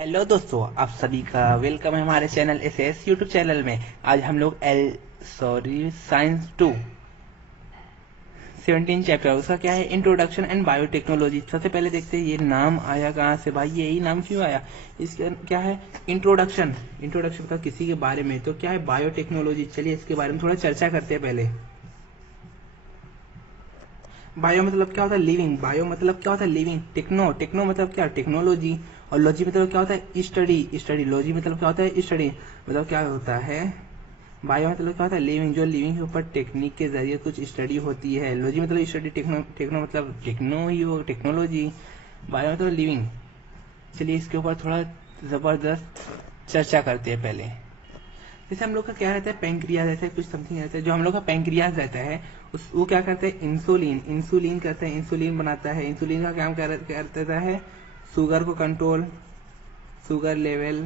Hello दोस्तों, आप सभी का वेलकम है हमारे चैनल एसएस यूट्यूब चैनल में। आज हम लोग साइंस 2 17 चैप्टर उसका क्या है, इंट्रोडक्शन एंड बायोटेक्नोलॉजी। सबसे पहले देखते हैं ये नाम आया कहाँ से भाई, यही नाम क्यों आया। इसका क्या है, इंट्रोडक्शन। इंट्रोडक्शन का किसी के बारे में, तो क्या है बायोटेक्नोलॉजी। चलिए इसके बारे में थोड़ा चर्चा करते हैं पहले। बायो मतलब क्या होता है, लिविंग। बायो मतलब क्या होता है, लिविंग। टेक्नो टेक्नो मतलब क्या, टेक्नोलॉजी। और लॉजी मतलब क्या होता है, स्टडी। स्टडी लॉजी मतलब क्या होता है, स्टडी। मतलब क्या होता है, बायो मतलब क्या होता है, लिविंग। जो लिविंग के ऊपर टेक्निक के जरिए कुछ स्टडी होती है। लॉजी मतलब स्टडी। टेक्नो टेक्नो मतलब टेक्नो ही हो, टेक्नोलॉजी। बायो मतलब लिविंग। चलिए इसके ऊपर थोड़ा जबरदस्त चर्चा करते हैं पहले। जैसे हम लोग का क्या रहता है, पेंक्रियाज रहता है, कुछ समथिंग रहता है। जो हम लोग का पेंक्रियाज रहता है वो क्या करता है, इंसुलिन। इंसुलिन करता है, इंसुलिन बनाता है। इंसुलिन का काम करता है शुगर को कंट्रोल, शुगर लेवल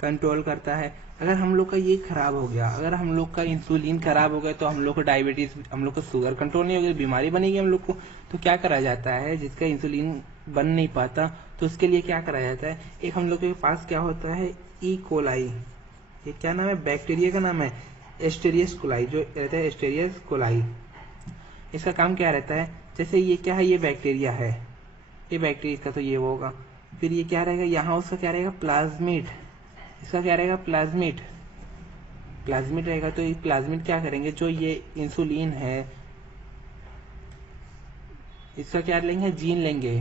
कंट्रोल करता है। अगर हम लोग का ये खराब हो गया, अगर हम लोग का इंसुलिन खराब हो गया, तो हम लोग को डायबिटीज, हम लोग को शुगर कंट्रोल नहीं होगी, बीमारी बनेगी हम लोग को। तो क्या करा जाता है, जिसका इंसुलिन बन नहीं पाता, तो उसके लिए क्या करा जाता है, एक हम लोग के पास क्या होता है, ई कोलाई। ये क्या नाम है, बैक्टीरिया का नाम है एस्टेरियस कोलाई। जो रहता है एस्टेरियस कोलाई, इसका काम क्या रहता है, जैसे ये क्या है, ये बैक्टीरिया है, ये बैक्टीरिया का तो ये वो होगा। फिर ये क्या रहेगा, यहाँ उसका क्या रहेगा, प्लाज्मिड। इसका क्या रहेगा, प्लाज्मिड। प्लाज्मिड रहेगा, तो ये प्लाज्मिड क्या करेंगे, जो ये इंसुलिन है इसका क्या लेंगे, जीन लेंगे।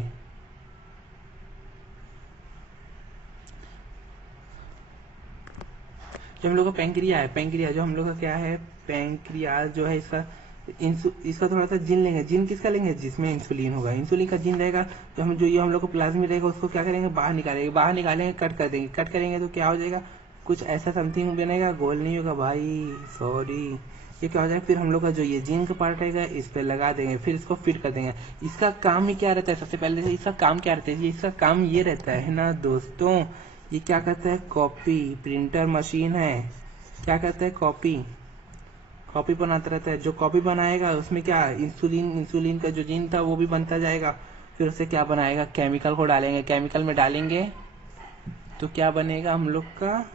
जो हम लोग का पैंक्रिया है, पैंक्रिया जो हम लोग का क्या है, पैंक्रियाज जो है इसका थोड़ा सा जीन लेंगे। जीन किसका लेंगे, जिसमें इंसुलिन होगा। इंसुलिन का जीन रहेगा, तो हम जो ये हम लोग को प्लाज्मिड रहेगा उसको क्या करेंगे, बाहर निकालेंगे। बाहर निकालेंगे, कट कर देंगे। कट करेंगे तो क्या हो जाएगा, कुछ ऐसा समथिंग बनेगा, गोल नहीं होगा भाई, सॉरी। ये क्या हो जाएगा, फिर हम लोग का जो ये जीन का पार्ट रहेगा इस पे लगा देंगे, फिर इसको फिट कर देंगे। इसका काम ही क्या रहता है, सबसे पहले से इसका काम क्या रहता है, इसका काम ये रहता है ना दोस्तों, ये क्या करता है, कॉपी। प्रिंटर मशीन है, क्या करता है, कॉपी। कॉपी बनाता रहता है। जो कॉपी बनाएगा उसमें क्या, इंसुलिन, इंसुलिन का जो जीन था वो भी बनता जाएगा। फिर उसे क्या बनाएगा, केमिकल को डालेंगे। केमिकल में डालेंगे तो क्या बनेगा, हम लोग का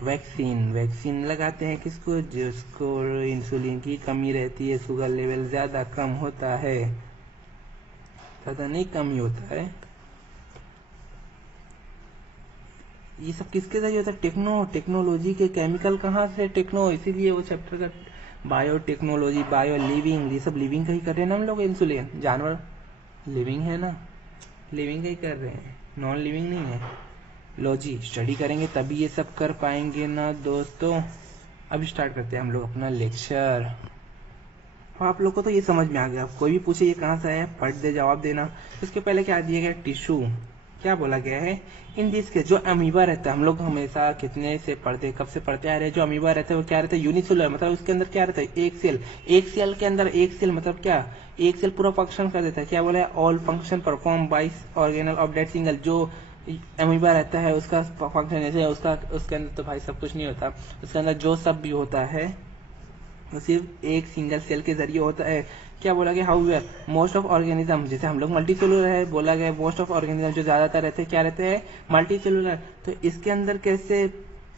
वैक्सीन। वैक्सीन लगाते हैं किसको, जिसको इंसुलिन की कमी रहती है, शुगर लेवल ज्यादा कम होता है, ज्यादा नहीं कम ही होता है। ये सब किसके जरिए होता है, टेक्नोलॉजी के। केमिकल कहाँ से, टेक्नो। इसीलिए वो चैप्टर का बायोटेक्नोलॉजी, बायो लिविंग, ये सब लिविंग का ही कर रहे हैं ना हम लोग। इंसुलिन जानवर लिविंग है ना, लिविंग का ही कर रहे हैं, नॉन लिविंग नहीं है। लॉजी स्टडी करेंगे तभी ये सब कर पाएंगे ना दोस्तों। अब स्टार्ट करते हैं हम लोग अपना लेक्चर। आप लोग को तो ये समझ में आ गया, कोई भी पूछे ये कहाँ से आया, फट दे जवाब देना। इसके पहले क्या दिया गया, टिश्यू। क्या बोला गया है, इन दिस के जो अमीबा रहता है, हम लोग हमेशा कितने से पढ़ते, कब से पढ़ते आ रहे हैं, जो अमीबा रहता है वो क्या रहता है, यूनिसेलुलर। मतलब उसके अंदर क्या रहता है, एक सेल। एक सेल के अंदर एक सेल मतलब क्या, एक सेल पूरा फंक्शन कर देता है। क्या बोला है, all function perform by organelle of that single. जो अमीबा रहता है उसका फंक्शन जैसे उसके अंदर तो भाई सब कुछ नहीं होता, उसके अंदर जो सब भी होता है वो सिर्फ एक सिंगल सेल के जरिए होता है। क्या बोला गया, हाउएवर मोस्ट ऑफ ऑर्गेनिज्म, जैसे हम लोग मल्टी सेलुलर है, बोला गया मोस्ट ऑफ ऑर्गेनिज्म जो ज्यादातर रहते हैं क्या रहते हैं, मल्टी सेलुलर। तो इसके अंदर कैसे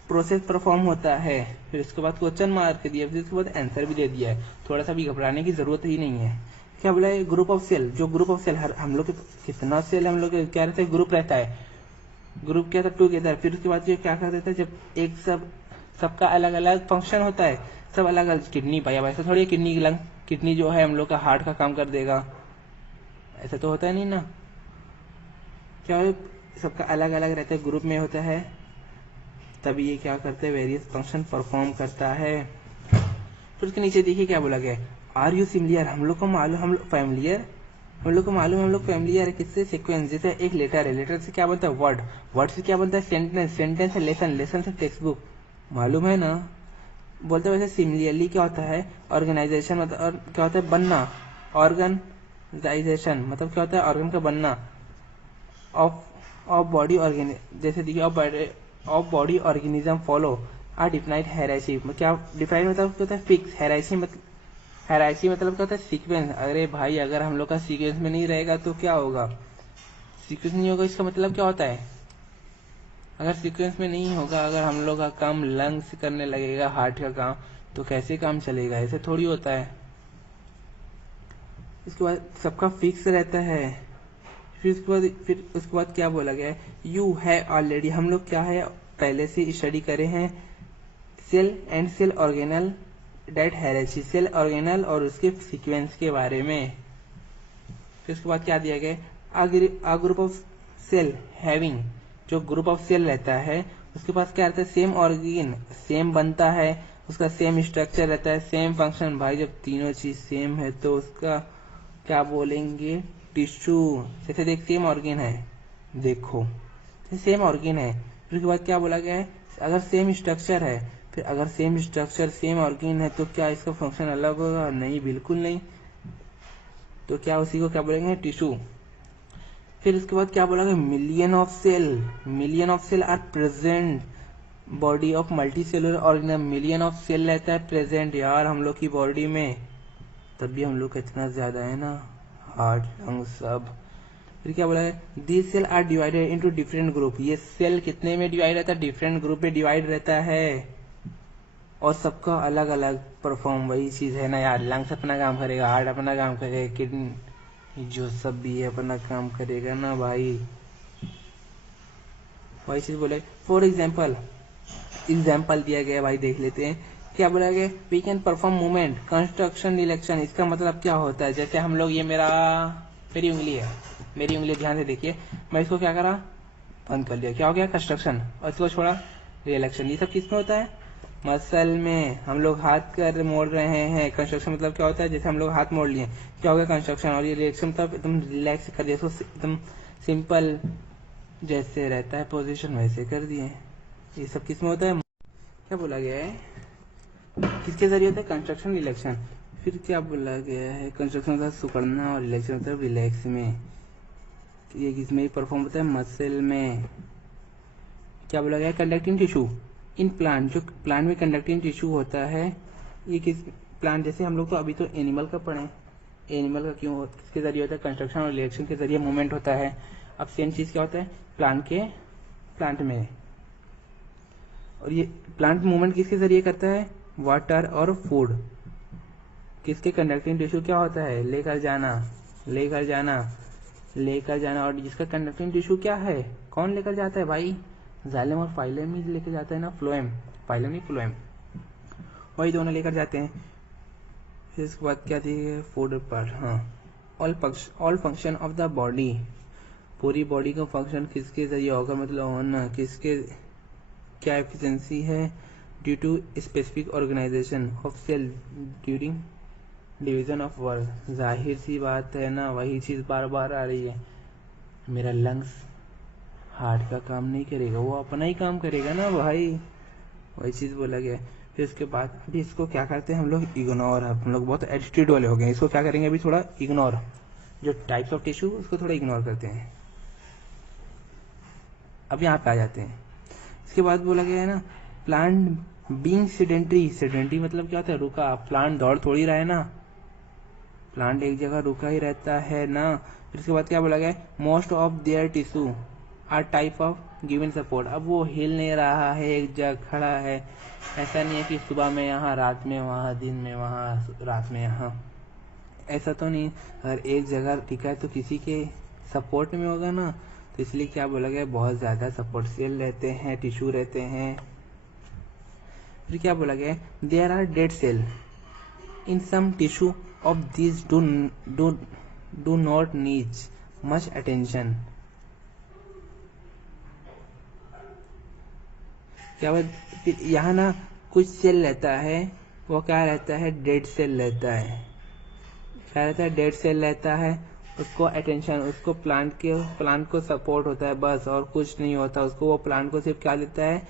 प्रोसेस परफॉर्म होता है। फिर उसके बाद क्वेश्चन मार्क दिया, फिर उसके बाद आंसर भी दे दिया है। थोड़ा सा भी घबराने की जरूरत ही नहीं है। क्या बोला है, ग्रुप ऑफ सेल। जो ग्रुप ऑफ सेल, हर हम लोग कितना सेल हम लोग क्या रहता है, ग्रुप रहता है। ग्रुप क्या था, टूगेदर। फिर उसके बाद ये क्या कर देता है, जब एक सबका अलग अलग फंक्शन होता है, सब अलग अलग। किडनी भाई, अब ऐसा थोड़ी है किडनी लंग, किडनी जो है हम लोग का हार्ट का काम कर देगा, ऐसा तो होता है नहीं ना। क्या है, सबका अलग अलग रहता है, ग्रुप में होता है, तभी ये क्या करते हैं, वेरियस फंक्शन परफॉर्म करता है। फिर उसके नीचे देखिए क्या बोला गया, आर यू सिमिलियर। हम लोग को मालूम, हम लोग फैमिलियर, हम लोग को मालूम है, हम लोग फैमिलियर है किससे, सीक्वेंस। जैसे एक लेटर है, लेटर से क्या बनता है, वर्ड। वर्ड से क्या बनता है, सेंटेंस। सेंटेंस से लेसन, लेसन से टेक्स्ट बुक। मालूम है ना। बोलते वैसे सिमिलियरली क्या होता है, ऑर्गेनाइजेशन मतलब, और क्या होता है, बनना। ऑर्गेनाइजेशन मतलब क्या होता है, ऑर्गन का बनना। ऑफ ऑफ बॉडी ऑर्गेन, जैसे देखिए of body organism follow are defined hierarchy. क्या डिफाइंड मतलब क्या होता है, फिक्स। हायरार्ची मतलब, हायरार्ची मतलब क्या होता है, सीक्वेंस। अरे भाई अगर हम लोग का सीक्वेंस में नहीं रहेगा तो क्या होगा, सीक्वेंस नहीं होगा इसका मतलब क्या होता है? अगर सीक्वेंस में नहीं होगा, अगर हम लोग का काम लंग्स करने लगेगा, हार्ट का काम, तो कैसे काम चलेगा? ऐसे थोड़ी होता है। इसके बाद सबका फिक्स रहता है। फिर उसके बाद क्या बोला गया है? यू है ऑलरेडी, हम लोग क्या है पहले से स्टडी करे हैं cell and cell organelle that hierarchy, cell organelle और उसके सीक्वेंस के बारे में। फिर उसके बाद क्या दिया गया? A group of cell having, जो ग्रुप ऑफ सेल रहता है उसके पास क्या रहता है? सेम ऑर्गेन, सेम बनता है, उसका सेम स्ट्रक्चर रहता है, सेम फंक्शन। भाई जब तीनों चीज सेम है तो उसका क्या बोलेंगे? टिश्यू। जैसे देख सेम ऑर्गेन है, देखो सेम ऑर्गेन है। फिर उसके बाद क्या बोला गया है? अगर सेम स्ट्रक्चर है, फिर अगर सेम स्ट्रक्चर सेम ऑर्गेन है तो क्या इसका फंक्शन अलग होगा? नहीं, बिल्कुल नहीं। तो क्या उसी को क्या बोलेंगे? टिश्यू। फिर उसके बाद क्या बोला गया? Million of cell are present body of multicellular organism. Million of cell रहता है प्रेजेंट यार हम लोग की बॉडी में, तब भी हम लोग का इतना ज्यादा है ना, हार्ट लंग सब। फिर क्या बोला है? This cell are divided into different group. ये सेल कितने में डिवाइड रहता है? डिफरेंट ग्रुप में डिवाइड रहता है, और सबका अलग अलग परफॉर्म। वही चीज है ना यार, लंग्स अपना काम करेगा, हार्ट अपना काम करेगा, किडनी जो सब भी है अपना काम करेगा ना भाई। वही चीज बोले। फॉर एग्जाम्पल दिया गया भाई, देख लेते हैं क्या बोला गया? We can perform movement construction deletion. इसका मतलब क्या होता है? जैसे हम लोग, ये मेरी उंगली है, मेरी उंगली ध्यान से देखिए, मैं इसको क्या करा? बंद कर लिया, क्या हो गया? कंस्ट्रक्शन। और इसको छोड़ा, रिलेक्शन। ये सब किस में होता है? मसल में। हम लोग हाथ कर मोड़ रहे हैं, कंस्ट्रक्शन मतलब क्या होता है? जैसे हम लोग हाथ मोड़ लिए, क्या हो गया? कंस्ट्रक्शन। और ये रिलेक्शन मतलब एकदम रिलैक्स कर दिया, एकदम सिंपल जैसे रहता है पोजीशन वैसे कर दिए। ये सब किस में होता है? क्या बोला गया है? किसके जरिए होता है? Construction relaxation. फिर क्या बोला गया है? कंस्ट्रक्शन मतलब सुकड़ना और रिलेक्शन मतलब रिलैक्स में। ये किसमें ही परफॉर्म होता है? मसल में। क्या बोला गया है? कंडक्टिंग टिश्यू इन प्लांट, जो प्लांट में कंडक्टिंग टिश्यू होता है, ये किस प्लांट? जैसे हम लोग तो अभी तो एनिमल का पढ़े, एनिमल का क्यों किसके जरिए होता है? कंस्ट्रक्शन और रिलेक्शन के जरिए मूवमेंट होता है। अब सेम चीज क्या होता है प्लांट में? और ये प्लांट मूवमेंट किसके जरिए करता है? वाटर और फूड। किसके? कंडक्टिंग टिश्यू क्या होता है? लेकर जाना। और जिसका कंडक्टिंग टिश्यू क्या है? कौन लेकर जाता है भाई? जाइलम और फाइलम ही लेकर जाता है ना, फ्लोएम। फाइलम नहीं, फ्लोएम, वही दोनों लेकर जाते हैं। फिर इसके बाद क्या थी? Food part. हाँ, all function of the body, पूरी बॉडी का फंक्शन किसके जरिए होगा? मतलब होना किसके, क्या एफिशिएंसी है? Due to specific organization of cell during division of work. जाहिर सी बात है ना, वही चीज बार बार आ रही है। मेरा लंग्स हार्ट का काम नहीं करेगा, वो अपना ही काम करेगा ना भाई, वही चीज बोला गया। फिर उसके बाद अभी इसको क्या करते हैं हम लोग? इग्नोर। हम लोग बहुत एटीट्यूड वाले हो गए, इसको क्या करेंगे अभी? थोड़ा इग्नोर, जो टाइप्स ऑफ टिश्यू उसको थोड़ा इग्नोर करते हैं। अब यहाँ पे आ जाते हैं। इसके बाद बोला गया है ना, प्लांट बीइंग सेडेंटरी मतलब क्या होता है? रुका। प्लांट दौड़ थोड़ी रहा है ना, प्लांट एक जगह रुका ही रहता है ना। फिर उसके बाद क्या बोला गया? Most of their tissue are type of given support. अब वो हिल नहीं रहा है, एक जगह खड़ा है। ऐसा नहीं है कि सुबह में यहाँ, रात में वहाँ, दिन में वहाँ, रात में यहाँ, ऐसा तो नहीं। अगर एक जगह टिका है तो किसी के सपोर्ट में होगा ना, तो इसलिए क्या बोला गया? बहुत ज्यादा सपोर्ट सेल रहते हैं, टिश्यू रहते हैं। फिर क्या बोला गया? There are dead cell in some tissue of this do not need much attention. क्या फिर यहाँ ना कुछ सेल रहता है, वो क्या रहता है? डेड सेल रहता है। क्या रहता है? डेड सेल रहता है। उसको अटेंशन, उसको प्लांट को सपोर्ट होता है बस, और कुछ नहीं होता उसको। वो प्लांट को सिर्फ क्या देता है?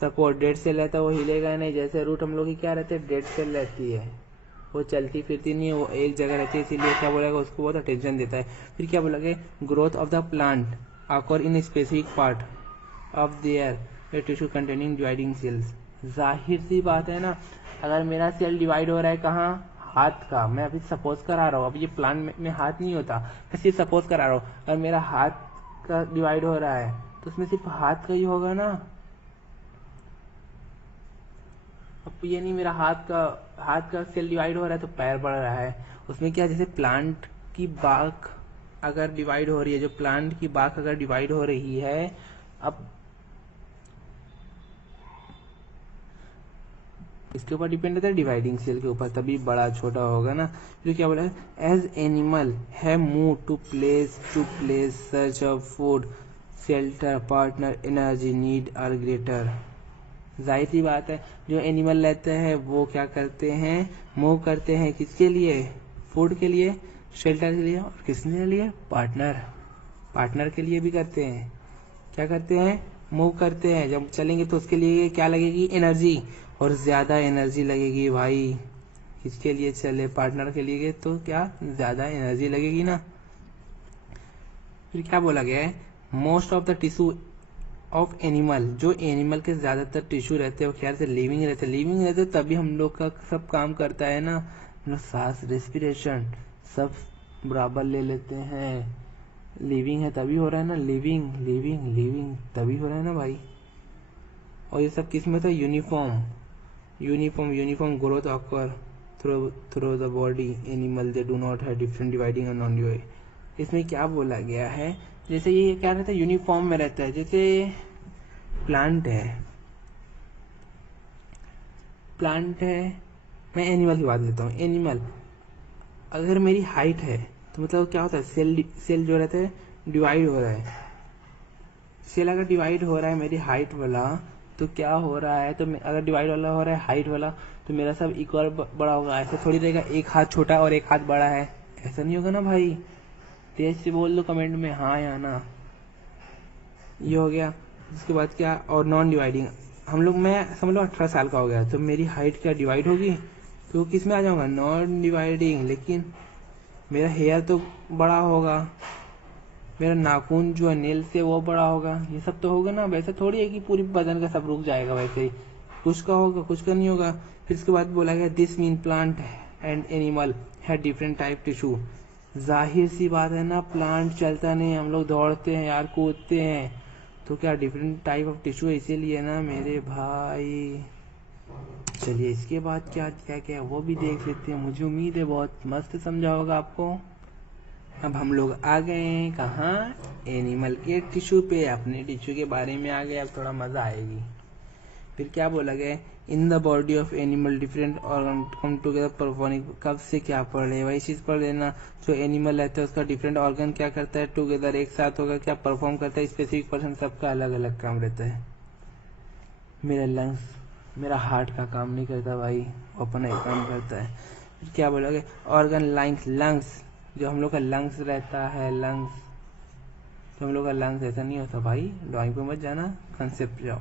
सपोर्ट। डेड सेल रहता है, वो हिलेगा नहीं। जैसे रूट हम लोग की क्या रहते हैं? डेड सेल रहती है, वो चलती फिरती नहीं है, वो एक जगह रहती है, इसीलिए क्या बोलेगा? उसको बहुत अटेंशन देता है। फिर क्या बोलेगा? Growth of the plant occur in specific part of their tissue containing dividing cells. जाहिर सी बात है ना, अगर मेरा सेल डिवाइड हो रहा है कहाँ? हाथ का, मैं अभी सपोज करा रहा हूँ, अब ये प्लांट में हाथ नहीं होता, मैं सिर्फ सपोज करा रहा हूँ, और मेरा हाथ का डिवाइड हो रहा है तो उसमें सिर्फ हाथ का ही होगा ना। अब ये नहीं मेरा हाथ का सेल डिवाइड हो रहा है तो पैर बढ़ रहा है। उसमें क्या, जैसे प्लांट की बाक अगर डिवाइड हो रही है, जो प्लांट की बाक अगर डिवाइड हो रही है, अब इसके ऊपर डिपेंड रहता है डिवाइडिंग सेल के ऊपर, तभी बड़ा छोटा होगा ना। फिर क्या बोला है, एज एनिमल है move to place search of food shelter partner energy need are greater. जाहिर सी बात है, जो एनिमल रहते हैं वो क्या करते हैं, मूव करते हैं किसके लिए, फूड के लिए, शेल्टर के लिए, और किसके लिए, पार्टनर के लिए भी करते हैं। क्या करते हैं, मूव करते हैं, जब चलेंगे तो उसके लिए क्या लगेगी, एनर्जी, और ज्यादा एनर्जी लगेगी भाई। किसके लिए चले, पार्टनर के लिए, तो क्या ज्यादा एनर्जी लगेगी ना। फिर क्या बोला गया है, most of the tissue of animal, जो एनिमल के ज्यादातर टिश्यू रहते हैं वो क्या रहते हैं, लिविंग रहते तभी हम लोग का सब काम करता है ना, मतलब सांस रेस्पिरेशन सब बराबर ले लेते हैं। लिविंग है तभी हो रहा है ना, लिविंग तभी हो रहा है ना भाई। और ये सब किस में था, uniform growth occur through the body animal they do not have different dividing and non divide. इसमें क्या बोला गया है, जैसे ये क्या रहता है, यूनिफॉर्म में रहता है। जैसे प्लांट है, मैं एनिमल की बात लेता हूँ। एनिमल अगर मेरी हाइट है तो मतलब क्या होता है, सेल जो रहता है डिवाइड हो रहा है। सेल अगर डिवाइड हो रहा है मेरी हाइट वाला, तो क्या हो रहा है, तो अगर डिवाइड वाला हो रहा है हाइट वाला, तो मेरा सब इक्वल बड़ा होगा। ऐसा थोड़ी रहेगा एक हाथ छोटा और एक हाथ बड़ा है, ऐसा नहीं होगा ना भाई। तेज से बोल दो कमेंट में हाँ या ना। ये हो गया। इसके बाद क्या, और नॉन डिवाइडिंग, हम लोग, मैं समझ लो 18 साल का हो गया तो मेरी हाइट क्या डिवाइड होगी, तो किस में आ जाऊंगा, नॉन डिवाइडिंग। लेकिन मेरा हेयर तो बड़ा होगा, मेरा नाखून जो है नेल से वो बड़ा होगा, ये सब तो होगा ना। वैसे थोड़ी है कि पूरी बदन का सब रुक जाएगा, वैसे ही कुछ का होगा कुछ का नहीं होगा। फिर इसके बाद बोला गया this mean plant and animal है डिफरेंट टाइप टिश्यू। जाहिर सी बात है ना, प्लांट चलता नहीं, हम लोग दौड़ते हैं यार, कूदते हैं, तो क्या डिफरेंट टाइप ऑफ टिश्यू है, इसीलिए ना मेरे भाई। चलिए इसके बाद क्या क्या क्या वो भी देख लेते हैं। मुझे उम्मीद है बहुत मस्त समझा होगा आपको। अब हम लोग आ गए हैं कहाँ, एनिमल के टिश्यू पे, अपने टिश्यू के बारे में आ गए। अब थोड़ा मजा आएगी। फिर क्या बोला गया, इन the body of animal different organ come together performing. कब से क्या पढ़ रहे, वही चीज पढ़ लेना। जो एनिमल रहता है उसका डिफरेंट ऑर्गन क्या करता है, टुगेदर एक साथ होकर क्या परफॉर्म करता है, स्पेसिफिक पर्सन सबका अलग अलग काम रहता है। मेरा लंग्स, मेरा हार्ट का काम नहीं करता भाई, वो अपना ही काम करता है। फिर क्या बोला गया, ऑर्गन लंग्स, जो हम लोग का लंग्स रहता है, लंग्स, तो हम लोग का लंग्स ऐसा नहीं होता भाई, ड्राइंग पे मत जाना, कंसेप्ट जाओ।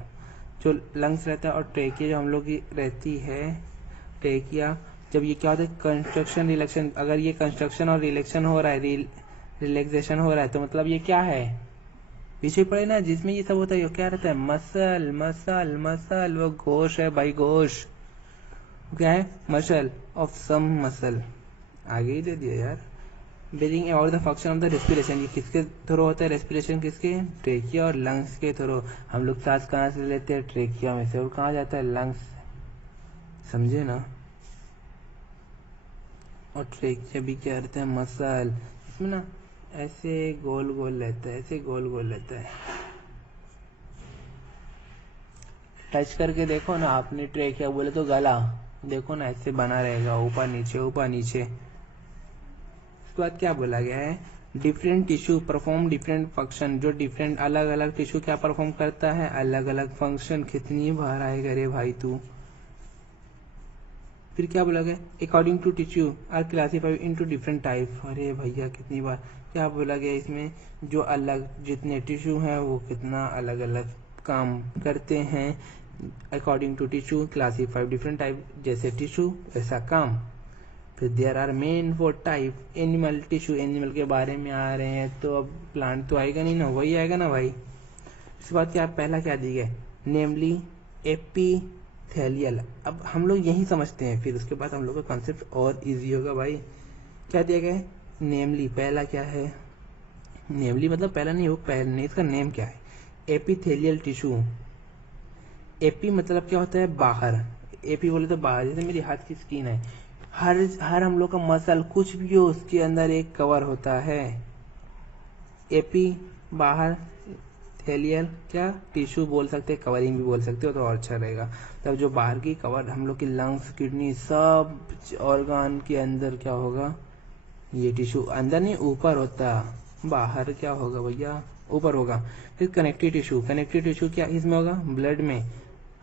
जो लंग्स रहता है, और ट्रेकिया जो हम लोग की रहती है, ट्रेकिया, जब ये क्या होता है, कंस्ट्रक्शन रिलैक्शन, अगर ये कंस्ट्रक्शन और रिलैक्शन हो रहा है, रिलैक्सेशन हो रहा है, तो मतलब ये क्या है, पीछे पड़े ना, जिसमें ये सब होता है, ये क्या रहता है, मसल, वो गोश है भाई, गोश क्या है, मसल ऑफ सम मसल, आगे ही दे दिया यार। Breathing about the function of the respiration, ये किसके थ्रू होता है, रेस्पिरेशन किसके, ट्रेकिया और लंग्स के थ्रू। हम लोग सांस कहाँ से लेते हैं, ट्रेकिया में से, और कहाँ जाता है, लंग्स, समझे ना। और ट्रेकिया भी क्या रहता है, मसल, इसमें ना ऐसे गोल गोल रहता है, ऐसे गोल गोल रहता है। टच करके देखो ना आपने, ट्रेकिया बोले तो गला देखो ना, ऐसे बना रहेगा, ऊपर नीचे ऊपर नीचे। उसके बाद क्या बोला गया है, different tissue perform different function, जो डिफरेंट अलग अलग टिश्यू क्या परफॉर्म करता है, अलग अलग फंक्शन। कितनी बार आएगा रे भाई तू। फिर क्या बोला गया, according to tissue are classified into different type. अरे भैया कितनी बार, क्या बोला गया इसमें, जो अलग जितने टिश्यू हैं वो कितना अलग अलग काम करते हैं। According to tissue classified different type, जैसे टिश्यू वैसा काम। फिर there are main 4 type animal tissue, animal के बारे में आ रहे हैं, तो अब प्लांट तो आएगा नहीं ना, वही आएगा ना भाई। इसके बाद क्या पहला क्या दी गया, नेमली एपिथेलियल। अब हम लोग यही समझते हैं, फिर उसके बाद हम लोग का कॉन्सेप्ट और इजी होगा भाई। क्या दिया गया है? नेमली, पहला क्या है? नेमली मतलब पहला नहीं हो, पहले इसका नेम क्या है? Epithelial tissue. एपी मतलब क्या होता है? बाहर। एपी बोले तो बाहर, जैसे मेरी हाथ की स्किन है, हर हम लोग का मसल कुछ भी हो उसके अंदर एक कवर होता है। एपी बाहर, थेलियल क्या? टिश्यू बोल सकते हैं, कवरिंग भी बोल सकते हो तो और अच्छा रहेगा। तब जो बाहर की कवर हम लोग की लंग्स, किडनी, सब ऑर्गन के अंदर क्या होगा? ये टिश्यू अंदर नहीं ऊपर होता, बाहर क्या होगा भैया? ऊपर होगा। फिर कनेक्टिव टिश्यू, कनेक्टिव टिश्यू क्या इसमें होगा? ब्लड में।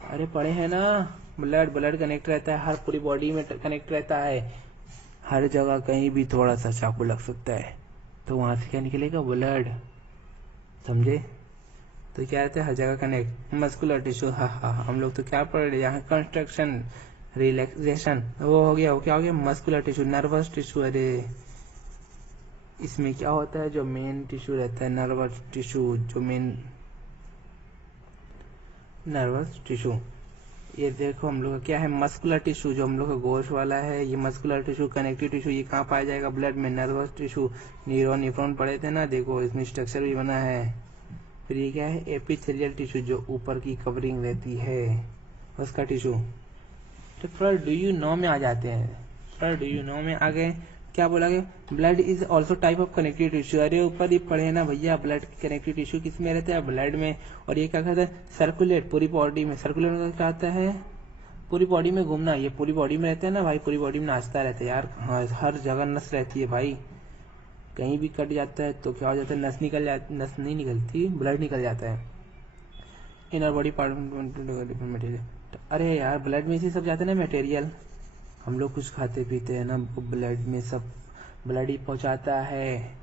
अरे पढ़े हैं ना, ब्लड कनेक्ट रहता है, हर पूरी बॉडी में कनेक्ट रहता है। हर जगह कहीं भी थोड़ा सा चाकू लग सकता है तो वहां से क्या निकलेगा? ब्लड। समझे? तो क्या रहता है? हर जगह कनेक्ट। मस्कुलर टिश्यू, हाँ हाँ, हम लोग तो क्या पढ़ रहे हैं यहाँ? कंस्ट्रक्शन, रिलैक्सेशन, वो हो गया। वो क्या हो गया? Muscular tissue. नर्वस टिश्यू, अरे इसमें क्या होता है? जो मेन टिश्यू रहता है नर्वस टिश्यू, जो मेन नर्वस टिश्यू। ये देखो हम लोग का क्या है? मस्कुलर टिश्यू, जो हम लोग का गोश वाला है, ये मस्कुलर टिश्यू। कनेक्टिव टिश्यू ये कहाँ पाया जाएगा? ब्लड में। नर्वस टिश्यू, न्यूरॉन, नेफ्रॉन पढ़े थे ना, देखो इसमें स्ट्रक्चर भी बना है। फिर ये क्या है? एपिथेलियल टिश्यू, जो ऊपर की कवरिंग रहती है उसका टिश्यू। तो थोड़ा डू यू नो में आ जाते हैं, थोड़ा डू यू नो में आ गए। क्या बोला गया? Blood is also type of connective tissue. अरे ऊपर ही पढ़े ना भैया, ब्लड कनेक्टिव टिश्यू किस में रहता है? ब्लड में। और ये क्या कहता है? सर्कुलेट, पूरी बॉडी में। सर्कुलेट मतलब क्या आता है? पूरी बॉडी में घूमना। ये पूरी बॉडी में रहता है ना भाई, पूरी बॉडी में नाचता रहता है यार। हाँ, हर जगह नस रहती है भाई। कहीं भी कट जाता है तो क्या हो जाता है? नस निकल जाती, नस नहीं निकलती, ब्लड निकल जाता है। Inner body part material. अरे यार ब्लड में इसी सब जाते हैं ना मटेरियल। हम लोग कुछ खाते पीते हैं ना, ब्लड में सब ब्लड ही पहुंचाता है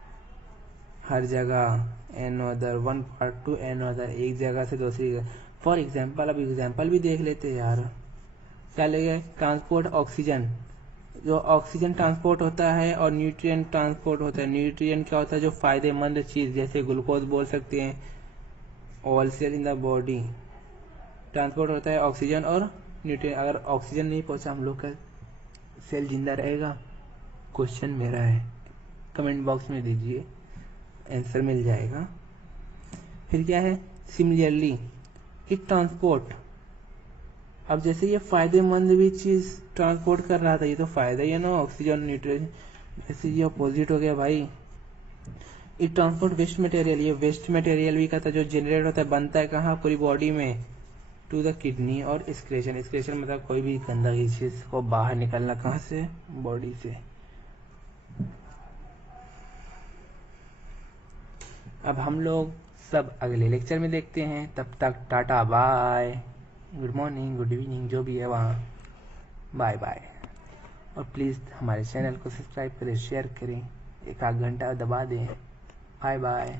हर जगह। Another one part to another, एक जगह से दूसरी जगह। फॉर एग्जाम्पल, अब एग्जाम्पल भी देख लेते हैं यार। क्या लगे? ट्रांसपोर्ट ऑक्सीजन, जो ऑक्सीजन ट्रांसपोर्ट होता है, और न्यूट्रिएंट ट्रांसपोर्ट होता है। न्यूट्रिएंट क्या होता है? जो फायदेमंद चीज, जैसे ग्लूकोज बोल सकते हैं। All cell in the body transport होता है ऑक्सीजन और न्यूट्रिएंट। अगर ऑक्सीजन नहीं पहुंचा हम लोग का सेल जिंदा रहेगा? क्वेश्चन मेरा है, कमेंट बॉक्स में दीजिए, आंसर मिल जाएगा। फिर क्या है? Similarly it transport. अब जैसे ये फायदेमंद भी चीज ट्रांसपोर्ट कर रहा था, ये तो फायदा ही है ना, ऑक्सीजन न्यूट्रिएंट। जैसे ये अपोजिट हो गया भाई। इट ट्रांसपोर्ट वेस्ट मटेरियल, ये वेस्ट मटेरियल भी कहता है, जो जनरेट होता है, बनता है कहाँ? पूरी बॉडी में। To the kidney. और एक्सक्रेशन, एक्सक्रेशन मतलब कोई भी गंदगी चीज को बाहर निकलना, कहाँ से? बॉडी से। अब हम लोग सब अगले लेक्चर में देखते हैं, तब तक tata bye, good morning, good evening, जो भी है वहाँ, बाय बाय। और प्लीज़ हमारे चैनल को सब्सक्राइब करें, शेयर करें, एक आध घंटा दबा दें। Bye bye.